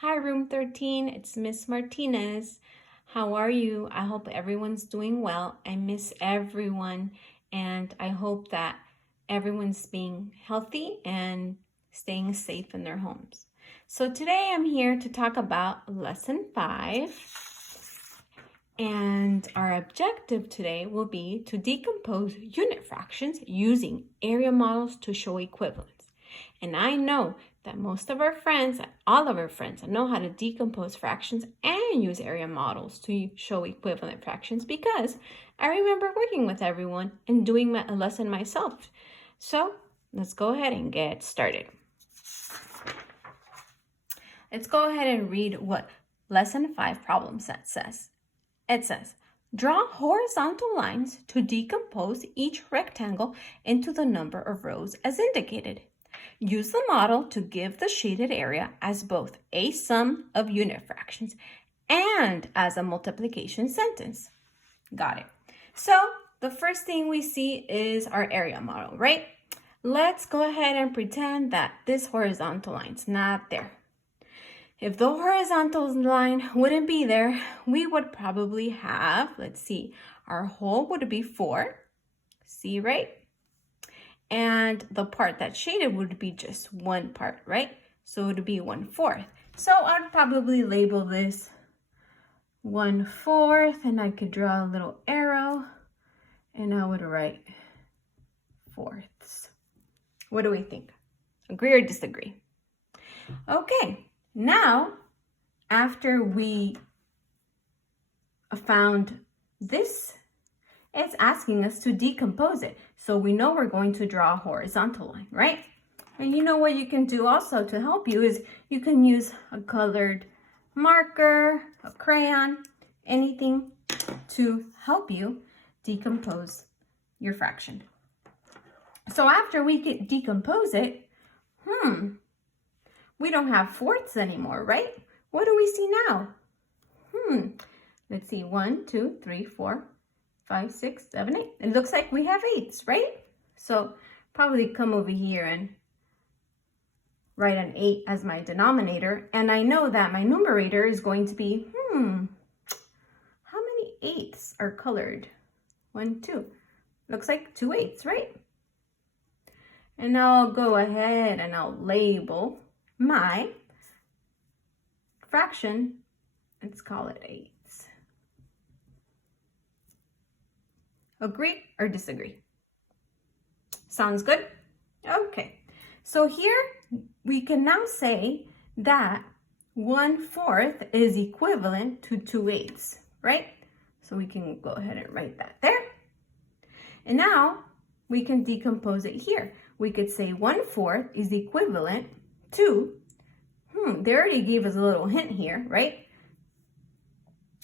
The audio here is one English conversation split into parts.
Hi, Room 13. It's Miss Martinez. How are you? I hope everyone's doing well. I miss everyone, and I hope that everyone's being healthy and staying safe in their homes. So today I'm here to talk about Lesson 5. And our objective today will be to decompose unit fractions using area models to show equivalence. And I know that most of our friends, all of our friends, know how to decompose fractions and use area models to show equivalent fractions because I remember working with everyone and doing a lesson myself. So let's go ahead and get started. Let's go ahead and read what Lesson 5 problem set says. It says, draw horizontal lines to decompose each rectangle into the number of rows as indicated. Use the model to give the shaded area as both a sum of unit fractions and as a multiplication sentence. Got it. So the first thing we see is our area model, right? Let's go ahead and pretend that this horizontal line's not there. If the horizontal line wouldn't be there, we would probably have, let's see, our whole would be 4, see, right? And the part that's shaded would be just one part, right? So it would be 1/4. So I'd probably label this 1/4, and I could draw a little arrow, and I would write fourths. What do we think? Agree or disagree? Okay, now after we found this, it's asking us to decompose it. So we know we're going to draw a horizontal line, right? And you know what you can do also to help you is you can use a colored marker, a crayon, anything to help you decompose your fraction. So after we decompose it, we don't have fourths anymore, right? What do we see now? Let's see, 1, 2, 3, 4, 5, 6, 7, 8. It looks like we have 8s, right? So probably come over here and write an 8 as my denominator. And I know that my numerator is going to be, how many 8s are colored? 1, 2. Looks like 2 8s, right? And now I'll go ahead and I'll label my fraction. Let's call it 8s. Agree or disagree? Sounds good? Okay. So here we can now say that 1/4 is equivalent to 2 8s, right? So we can go ahead and write that there. And now we can decompose it here. We could say 1/4 is equivalent to, they already gave us a little hint here, right?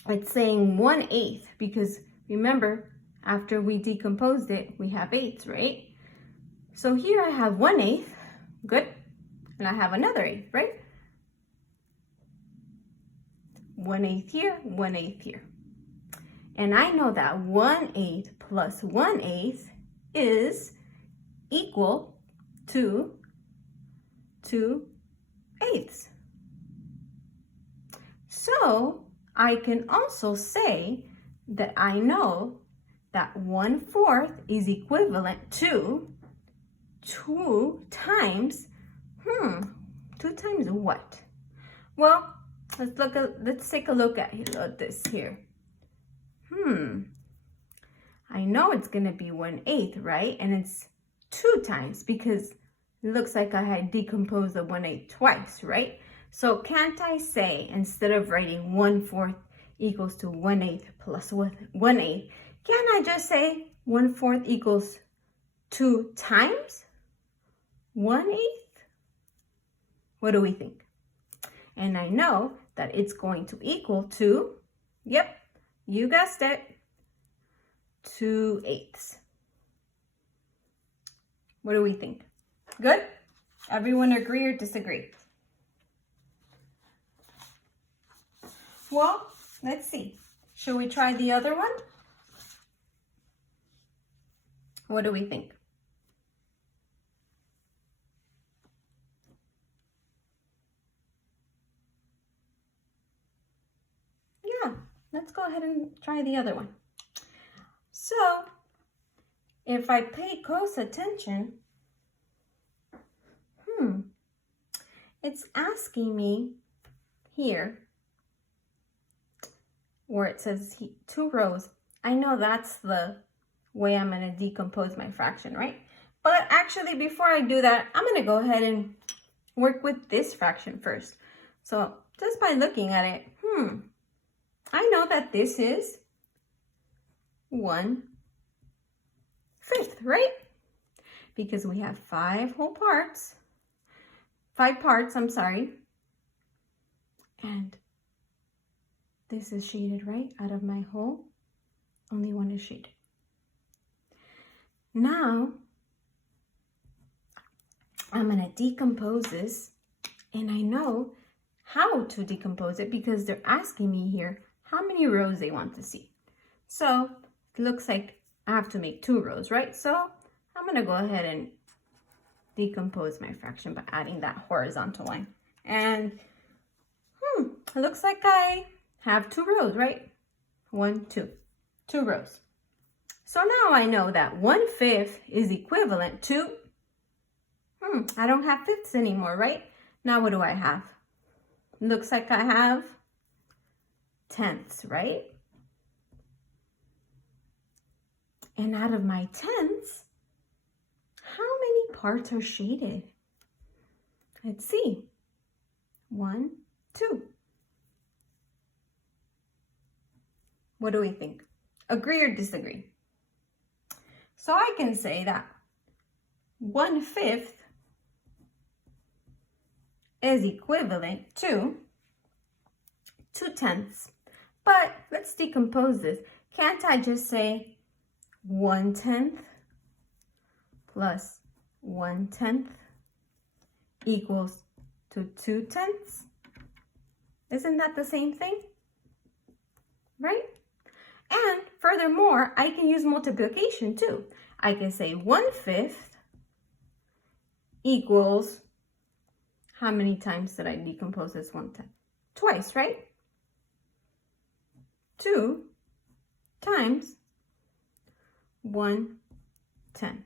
It's saying 1/8 because remember, after we decomposed it, we have 8s, right? So here I have 1/8, good, and I have another 8, right? 1/8 here, 1/8 here. And I know that 1/8 plus 1/8 is equal to 2 8s. So I can also say that I know that 1/4 is equivalent to 2 times, 2 times what? Well, let's take a look at this here. I know it's gonna be 1/8, right? And it's 2 times because it looks like I had decomposed the 1/8 twice, right? So can't I say, instead of writing 1/4 equals to 1/8 plus 1/8, can I just say 1/4 equals 2 times 1/8? What do we think? And I know that it's going to equal to, yep, you guessed it, 2 8s. What do we think? Good? Everyone agree or disagree? Well, let's see. Should we try the other one? What do we think? let's go ahead and try the other one. So if I pay close attention, it's asking me here where it says 2 rows. I know that's the way I'm going to decompose my fraction, right? But actually, before I do that, I'm going to go ahead and work with this fraction first. So just by looking at it, I know that this is 1/5, right? Because we have 5 parts, and this is shaded, right? Out of my whole, only one is shaded. Now, I'm gonna decompose this, and I know how to decompose it because they're asking me here how many rows they want to see. So it looks like I have to make 2 rows, right? So I'm gonna go ahead and decompose my fraction by adding that horizontal line. And it looks like I have 2 rows, right? 1, 2, 2 rows. So now I know that 1/5 is equivalent to, I don't have fifths anymore, right? Now what do I have? Looks like I have tenths, right? And out of my tenths, how many parts are shaded? Let's see. 1, 2. What do we think? Agree or disagree? So I can say that 1/5 is equivalent to 2/10. But let's decompose this. Can't I just say 1/10 plus 1/10 equals to 2/10? Isn't that the same thing? Right? And furthermore, I can use multiplication too. I can say 1/5 equals, how many times did I decompose this 1/10? Twice, right? 2 times 1/10.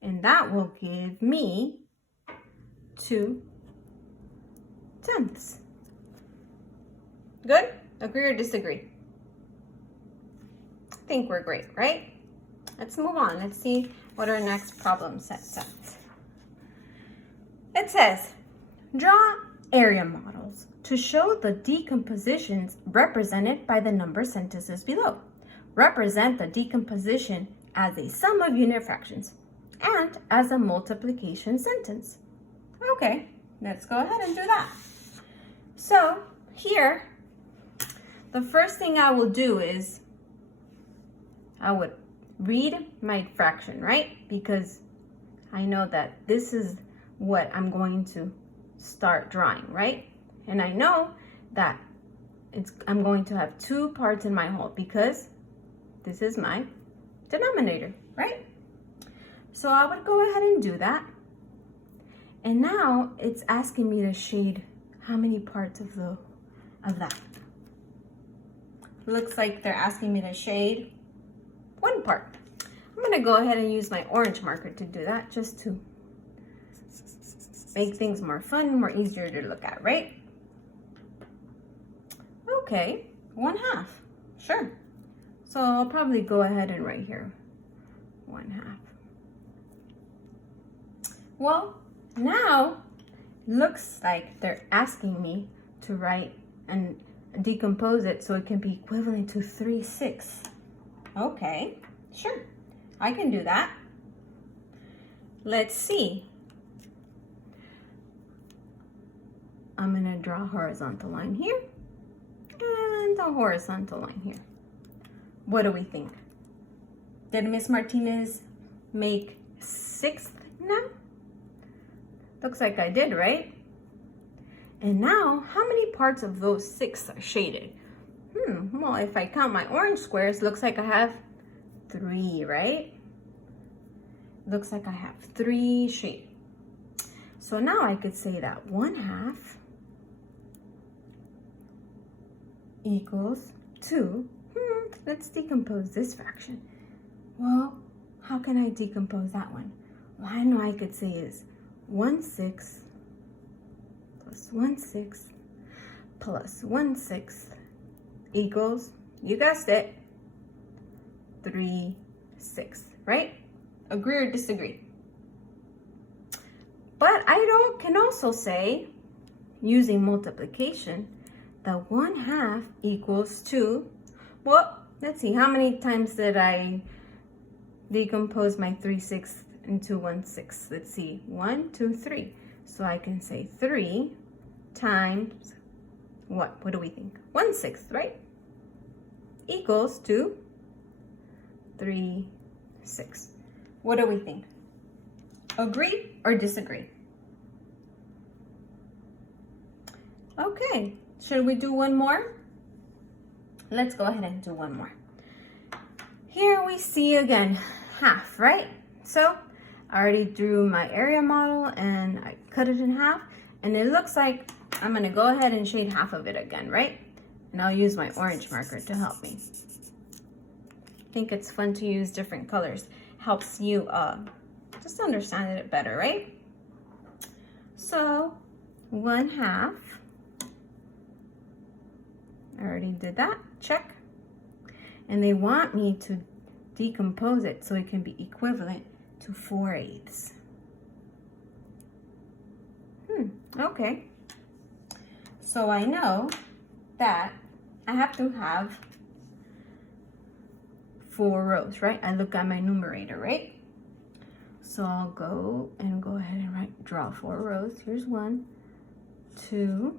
And that will give me 2/10. Good? Agree or disagree? I think we're great, right? Let's move on. Let's see what our next problem set says. It says, draw area models to show the decompositions represented by the number sentences below. Represent the decomposition as a sum of unit fractions and as a multiplication sentence. Okay, let's go ahead and do that. So here, the first thing I will do is I would read my fraction, right? Because I know that this is what I'm going to start drawing, right? And I know that I'm going to have 2 parts in my whole because this is my denominator, right? So I would go ahead and do that. And now it's asking me to shade how many parts of that. Looks like they're asking me to shade 1 part. I'm gonna go ahead and use my orange marker to do that, just to make things more fun, more easier to look at, right? Okay, 1/2, sure. So I'll probably go ahead and write here 1/2. Well, now looks like they're asking me to write and decompose it so it can be equivalent to 3/6. Okay, sure, I can do that. Let's see. I'm gonna draw a horizontal line here and a horizontal line here. What do we think? Did Miss Martinez make 6th now? Looks like I did, right? And now, how many parts of those 6 are shaded? Well, if I count my orange squares, looks like I have 3, right? Looks like I have 3 shaded. So now I could say that 1/2 equals 2. Let's decompose this fraction. Well, how can I decompose that one? Well, I know I could say is 1/6 plus 1/6 plus 1/6 equals, you guessed it, 3/6, right? Agree or disagree? But I can also say, using multiplication, that 1/2 equals 2. Well, let's see, how many times did I decompose my 3/6 into 1/6? Let's see, 1, 2, 3. So I can say 3 times what? What do we think? 1/6, right? Equals to 3/6. What do we think? Agree or disagree? Okay, should we do one more? Let's go ahead and do one more. Here we see again half, right? So I already drew my area model and I cut it in half, and it looks like I'm gonna go ahead and shade half of it again, right? And I'll use my orange marker to help me. I think it's fun to use different colors. Helps you just understand it better, right? So 1/2. I already did that, check. And they want me to decompose it so it can be equivalent to 4/8. Okay. So I know that I have to have 4 rows, right? I look at my numerator, right? So I'll go ahead and draw 4 rows. Here's 1, 2,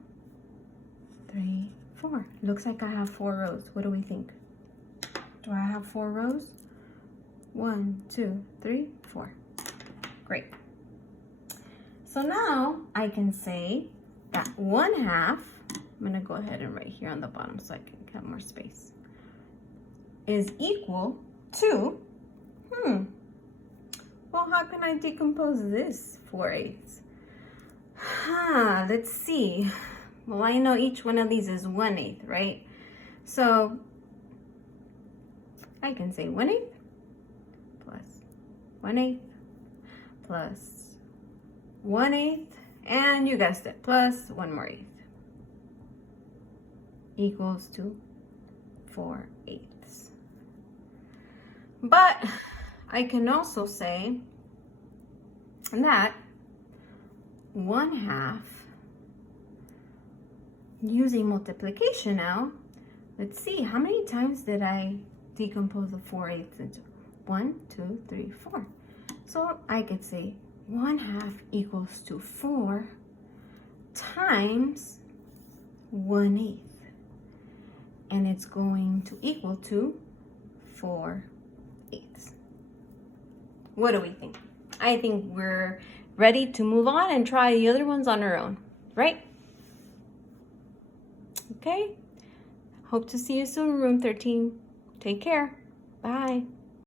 3, 4. Looks like I have 4 rows. What do we think? Do I have 4 rows? 1, 2, 3, 4. Great. So now I can say that 1/2, I'm gonna go ahead and write here on the bottom so I can have more space, is equal to, well, how can I decompose this 4/8? Let's see. Well, I know each one of these is 1/8, right? So I can say 1/8 plus 1/8 plus 1/8, and you guessed it, plus 1 more 1/8 equals to 4/8. But I can also say that 1/2, using multiplication now, let's see, how many times did I decompose the 4/8 into? 1, 2, 3, 4. So I could say 1/2 equals to 4 times 1/8. And it's going to equal to 4/8. What do we think? I think we're ready to move on and try the other ones on our own, right? Okay. Hope to see you soon, room 13. Take care. Bye.